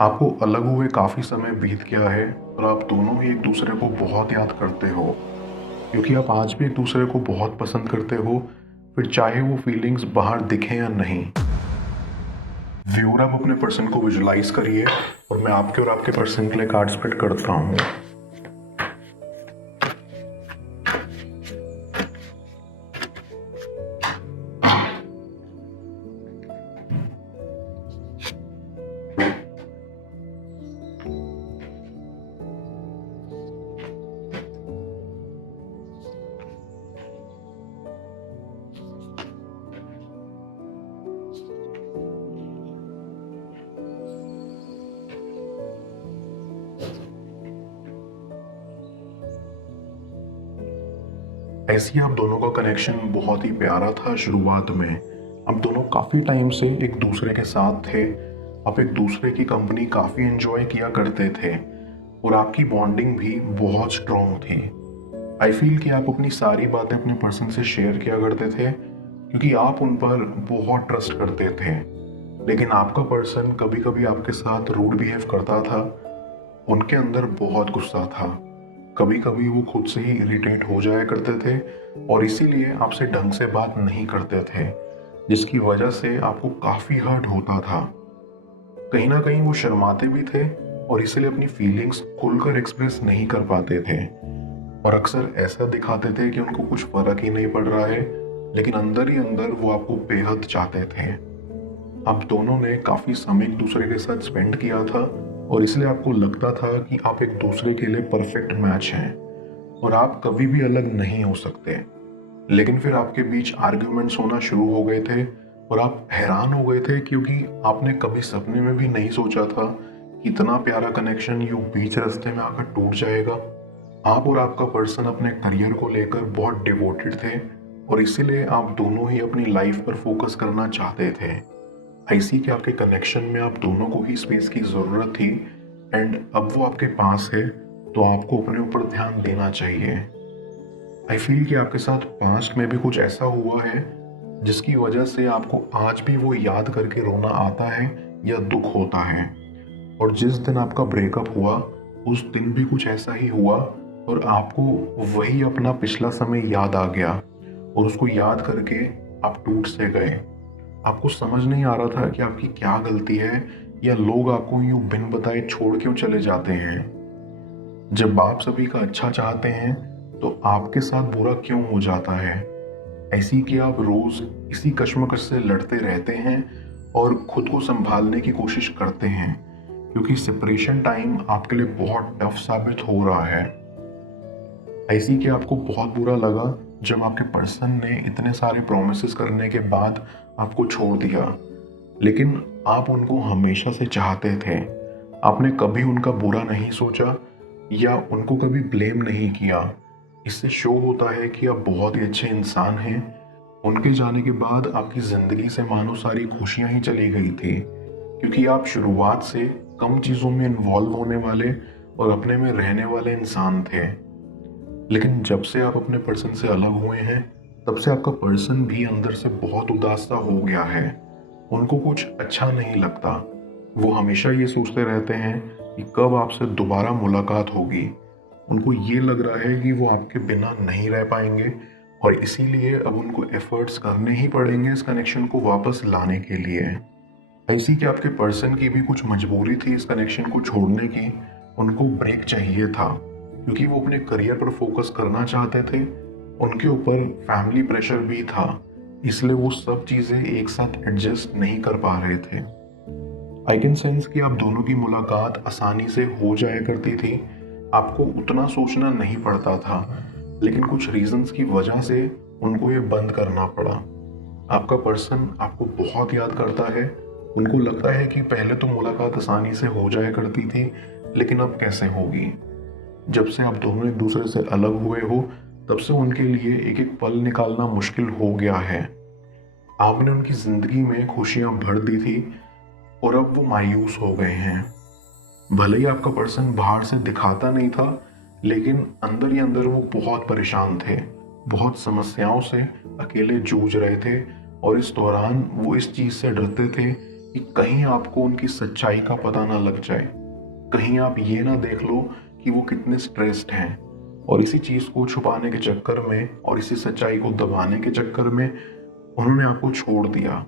आपको अलग हुए काफ़ी समय बीत गया है और आप दोनों ही एक दूसरे को बहुत याद करते हो, क्योंकि आप आज भी एक दूसरे को बहुत पसंद करते हो, फिर चाहे वो फीलिंग्स बाहर दिखें या नहीं। व्यूअर, आप अपने पर्सन को विजुलाइज करिए और मैं आपके और आपके पर्सन के लिए कार्ड स्प्रेड करता हूँ। ऐसे ही आप दोनों का कनेक्शन बहुत ही प्यारा था। शुरुआत में आप दोनों काफ़ी टाइम से एक दूसरे के साथ थे। आप एक दूसरे की कंपनी काफ़ी एंजॉय किया करते थे और आपकी बॉन्डिंग भी बहुत स्ट्रॉन्ग थी। आई फील कि आप अपनी सारी बातें अपने पर्सन से शेयर किया करते थे क्योंकि आप उन पर बहुत ट्रस्ट करते थे। लेकिन आपका पर्सन कभी कभी आपके साथ रूड बिहेव करता था। उनके अंदर बहुत गुस्सा था। कभी कभी वो खुद से ही इरिटेट हो जाया करते थे और इसीलिए आपसे ढंग से बात नहीं करते थे, जिसकी वजह से आपको काफ़ी हर्ट होता था। कहीं ना कहीं वो शर्माते भी थे और इसीलिए अपनी फीलिंग्स खुलकर एक्सप्रेस नहीं कर पाते थे और अक्सर ऐसा दिखाते थे कि उनको कुछ फर्क ही नहीं पड़ रहा है, लेकिन अंदर ही अंदर वो आपको बेहद चाहते थे। आप दोनों ने काफ़ी समय एक दूसरे के साथ स्पेंड किया था और इसलिए आपको लगता था कि आप एक दूसरे के लिए परफेक्ट मैच हैं और आप कभी भी अलग नहीं हो सकते। लेकिन फिर आपके बीच आर्ग्यूमेंट्स होना शुरू हो गए थे और आप हैरान हो गए थे क्योंकि आपने कभी सपने में भी नहीं सोचा था कि इतना प्यारा कनेक्शन यूं बीच रास्ते में आकर टूट जाएगा। आप और आपका पर्सन अपने करियर को लेकर बहुत डिवोटेड थे और इसीलिए आप दोनों ही अपनी लाइफ पर फोकस करना चाहते थे। ऐसी कि आपके कनेक्शन में आप दोनों को ही स्पेस की ज़रूरत थी एंड अब वो आपके पास है तो आपको अपने ऊपर ध्यान देना चाहिए। आई फील कि आपके साथ पास्ट में भी कुछ ऐसा हुआ है जिसकी वजह से आपको आज भी वो याद करके रोना आता है या दुख होता है। और जिस दिन आपका ब्रेकअप हुआ उस दिन भी कुछ ऐसा ही हुआ और आपको वही अपना पिछला समय याद आ गया और उसको याद करके आप टूट से गए। आपको समझ नहीं आ रहा था कि आपकी क्या गलती है या लोग आपको यूं बिन बताए छोड़ क्यों चले जाते हैं। जब आप सभी का अच्छा चाहते हैं तो आपके साथ बुरा क्यों हो जाता है। ऐसी कि आप रोज इसी कश्मकश से लड़ते रहते हैं और खुद को संभालने की कोशिश करते हैं क्योंकि सेपरेशन टाइम आपके लिए बहुत टफ साबित हो रहा है। ऐसी कि आपको बहुत बुरा लगा जब आपके पर्सन ने इतने सारे प्रॉमिसेस करने के बाद आपको छोड़ दिया, लेकिन आप उनको हमेशा से चाहते थे। आपने कभी उनका बुरा नहीं सोचा या उनको कभी ब्लेम नहीं किया। इससे शो होता है कि आप बहुत ही अच्छे इंसान हैं। उनके जाने के बाद आपकी ज़िंदगी से मानो सारी खुशियां ही चली गई थी क्योंकि आप शुरुआत से कम चीज़ों में इन्वॉल्व होने वाले और अपने में रहने वाले इंसान थे। लेकिन जब से आप अपने पर्सन से अलग हुए हैं तब से आपका पर्सन भी अंदर से बहुत उदास सा हो गया है। उनको कुछ अच्छा नहीं लगता। वो हमेशा ये सोचते रहते हैं कि कब आपसे दोबारा मुलाकात होगी। उनको ये लग रहा है कि वो आपके बिना नहीं रह पाएंगे और इसीलिए अब उनको एफर्ट्स करने ही पड़ेंगे इस कनेक्शन को वापस लाने के लिए। ऐसी कि आपके पर्सन की भी कुछ मजबूरी थी इस कनेक्शन को छोड़ने की। उनको ब्रेक चाहिए था क्योंकि वो अपने करियर पर फोकस करना चाहते थे। उनके ऊपर फैमिली प्रेशर भी था, इसलिए वो सब चीज़ें एक साथ एडजस्ट नहीं कर पा रहे थे। आई कैन सेंस कि आप दोनों की मुलाकात आसानी से हो जाया करती थी। आपको उतना सोचना नहीं पड़ता था, लेकिन कुछ रीजंस की वजह से उनको ये बंद करना पड़ा। आपका पर्सन आपको बहुत याद करता है। उनको लगता है कि पहले तो मुलाकात आसानी से हो जाया करती थी, लेकिन अब कैसे होगी। जब से आप दोनों एक दूसरे से अलग हुए हो तब से उनके लिए एक एक पल निकालना मुश्किल हो गया है। आपने उनकी जिंदगी में खुशियां भर दी थी और अब वो मायूस हो गए हैं। भले ही आपका पर्सन बाहर से दिखाता नहीं था, लेकिन अंदर ही अंदर वो बहुत परेशान थे। बहुत समस्याओं से अकेले जूझ रहे थे और इस दौरान वो इस चीज़ से डरते थे कि कहीं आपको उनकी सच्चाई का पता ना लग जाए, कहीं आप ये ना देख लो कि वो कितने स्ट्रेस्ड हैं, और इसी चीज़ को छुपाने के चक्कर में और इसी सच्चाई को दबाने के चक्कर में उन्होंने आपको छोड़ दिया,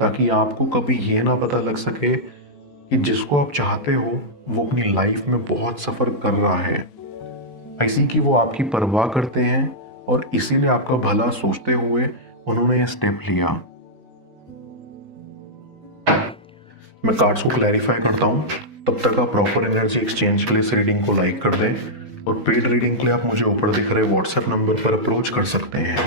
ताकि आपको कभी ये ना पता लग सके कि जिसको आप चाहते हो वो अपनी लाइफ में बहुत सफ़र कर रहा है। ऐसी कि वो आपकी परवाह करते हैं और इसीलिए आपका भला सोचते हुए उन्होंने ये स्टेप लिया। मैं कार्ड्स को क्लैरिफाई करता हूँ, तब तक आप प्रॉपर एनर्जी एक्सचेंज के लिए इस रीडिंग को लाइक कर दें, और पेड रीडिंग के लिए आप मुझे ऊपर दिख रहे व्हाट्सएप नंबर पर अप्रोच कर सकते हैं।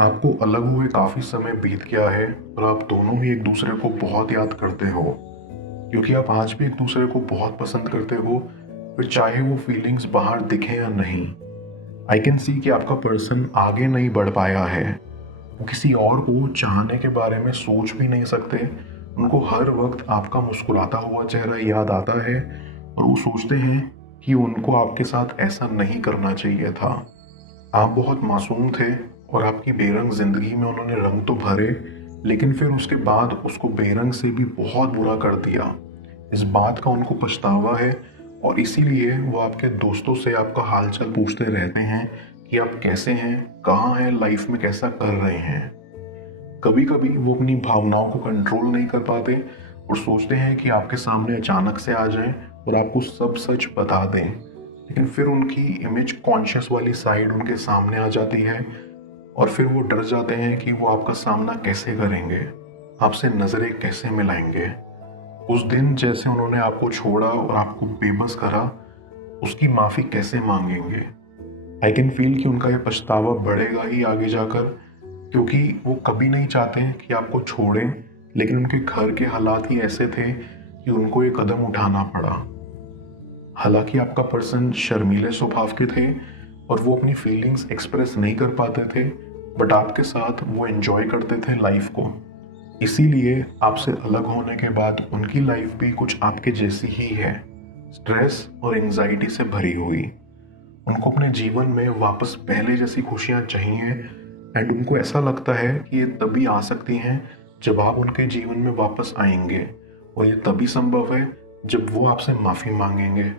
आपको अलग हुए काफी समय बीत गया है और आप दोनों ही एक दूसरे को बहुत याद करते हो, क्योंकि आप आज भी एक दूसरे को बहुत पसंद करते हो, फिर चाहे वो फीलिंग्स बाहर दिखे या नहीं। आई कैन सी कि आपका पर्सन आगे नहीं बढ़ पाया है। वो किसी और को चाहने के बारे में सोच भी नहीं सकते। उनको हर वक्त आपका मुस्कुराता हुआ चेहरा याद आता है और वो सोचते हैं कि उनको आपके साथ ऐसा नहीं करना चाहिए था। आप बहुत मासूम थे और आपकी बेरंग जिंदगी में उन्होंने रंग तो भरे, लेकिन फिर उसके बाद उसको बेरंग से भी बहुत बुरा कर दिया। इस बात का उनको पछतावा है और इसीलिए वो आपके दोस्तों से आपका हालचाल पूछते रहते हैं कि आप कैसे हैं, कहाँ हैं, लाइफ में कैसा कर रहे हैं। कभी कभी वो अपनी भावनाओं को कंट्रोल नहीं कर पाते और सोचते हैं कि आपके सामने अचानक से आ जाएं और आपको सब सच बता दें, लेकिन फिर उनकी इमेज कॉन्शियस वाली साइड उनके सामने आ जाती है और फिर वो डर जाते हैं कि वो आपका सामना कैसे करेंगे, आपसे नजरें कैसे मिलाएंगे। उस दिन जैसे उन्होंने आपको छोड़ा और आपको बेबस करा, उसकी माफी कैसे मांगेंगे। आई कैन फील कि उनका ये पछतावा बढ़ेगा ही आगे जाकर, क्योंकि वो कभी नहीं चाहते कि आपको छोड़ें, लेकिन उनके घर के हालात ही ऐसे थे कि उनको ये कदम उठाना पड़ा। हालांकि आपका पर्सन शर्मीले स्वभाव के थे और वो अपनी फीलिंग्स एक्सप्रेस नहीं कर पाते थे, बट आपके साथ वो एंजॉय करते थे लाइफ को। इसीलिए आपसे अलग होने के बाद उनकी लाइफ भी कुछ आपके जैसी ही है, स्ट्रेस और एंजाइटी से भरी हुई। उनको अपने जीवन में वापस पहले जैसी खुशियां चाहिए एंड उनको ऐसा लगता है कि ये तभी आ सकती हैं जब आप उनके जीवन में वापस आएंगे, और ये तभी संभव है जब वो आपसे माफ़ी मांगेंगे।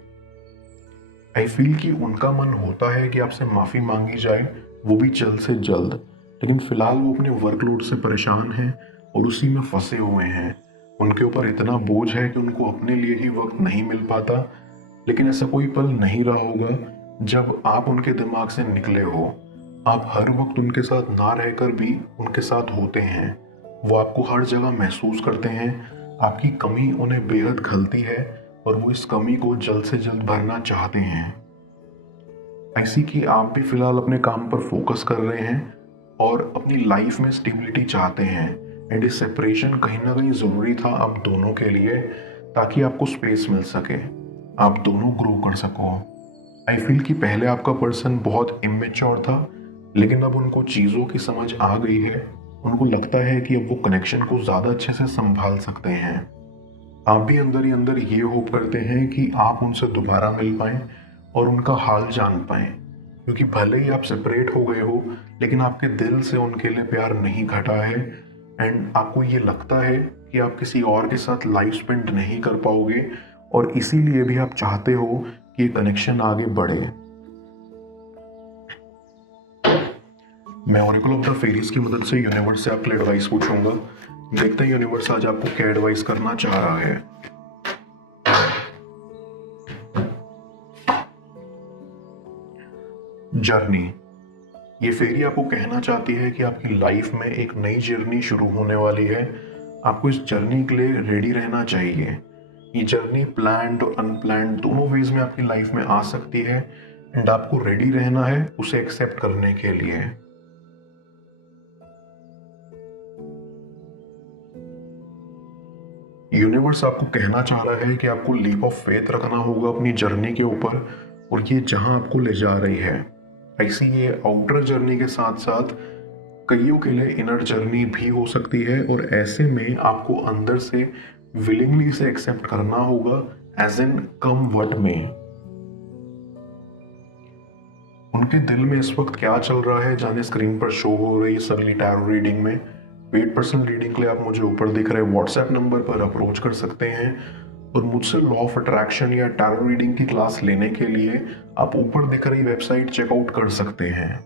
आई फील कि उनका मन होता है कि आपसे माफ़ी मांगी जाए, वो भी जल्द से जल्द, लेकिन फिलहाल वो अपने वर्कलोड से परेशान हैं और उसी में फंसे हुए हैं। उनके ऊपर इतना बोझ है कि उनको अपने लिए ही वक्त नहीं मिल पाता, लेकिन ऐसा कोई पल नहीं रहा होगा जब आप उनके दिमाग से निकले हो। आप हर वक्त उनके साथ ना रहकर भी उनके साथ होते हैं। वो आपको हर जगह महसूस करते हैं। आपकी कमी उन्हें बेहद खलती है और वो इस कमी को जल्द से जल्द भरना चाहते हैं। ऐसी कि आप भी फिलहाल अपने काम पर फोकस कर रहे हैं और अपनी लाइफ में स्टेबिलिटी चाहते हैं, एंड इस सेपरेशन कहीं ना कहीं ज़रूरी था आप दोनों के लिए, ताकि आपको स्पेस मिल सके, आप दोनों ग्रो कर सको। आई फील कि पहले आपका पर्सन बहुत इमेच्योर था, लेकिन अब उनको चीज़ों की समझ आ गई है। उनको लगता है कि अब वो कनेक्शन को ज़्यादा अच्छे से संभाल सकते हैं। आप भी अंदर ही अंदर ये होप करते हैं कि आप उनसे दोबारा मिल पाएं और उनका हाल जान पाएं, क्योंकि भले ही आप सेपरेट हो गए हो, लेकिन आपके दिल से उनके लिए प्यार नहीं घटा है, एंड आपको ये लगता है कि आप किसी और के साथ लाइफ स्पेंड नहीं कर पाओगे, और इसीलिए भी आप चाहते हो कि ये कनेक्शन आगे बढ़े। मैं ऑरेकल ऑफ द फेरीज की मदद से यूनिवर्स से आपके लिए एडवाइस पूछूंगा। देखते हैं यूनिवर्स आज आपको क्या एडवाइस करना चाह रहा है। जर्नी। ये फेरी आपको कहना चाहती है कि आपकी लाइफ में एक नई जर्नी शुरू होने वाली है। आपको इस जर्नी के लिए रेडी रहना चाहिए। ये जर्नी प्लान्ड और अनप्लान्ड दोनों वेज में आपकी लाइफ में आ सकती है, एंड आपको रेडी रहना है उसे एक्सेप्ट करने के लिए। 。 . 。 । 。 . . . . . . . . . . . . . . . . . . . . . . . 。 . . 。 . . 。 . . 。 . . 。 . . . . 。 . 。 . . . . . . . 。 . . . यूनिवर्स आपको कहना चाह रहा है कि आपको लीप ऑफ फेथ रखना होगा अपनी जर्नी के ऊपर, और ये जहां आपको ले जा रही है। ऐसी ये आउटर जर्नी के साथ साथ कईयों के लिए इनर जर्नी भी हो सकती है, और ऐसे में आपको अंदर से विलिंगली से एक्सेप्ट करना होगा, एज इन कम व्हाट में। उनके दिल में इस वक्त क्या चल रहा है जाने स्क्रीन पर शो हो रही सगली टैरो रीडिंग में। पेड पर्सनल रीडिंग के लिए आप मुझे ऊपर दिख रहे व्हाट्सएप नंबर पर अप्रोच कर सकते हैं, और मुझसे लॉ ऑफ अट्रैक्शन या टैरो रीडिंग की क्लास लेने के लिए आप ऊपर दिख रही वेबसाइट चेकआउट कर सकते हैं।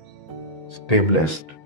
Stay blessed.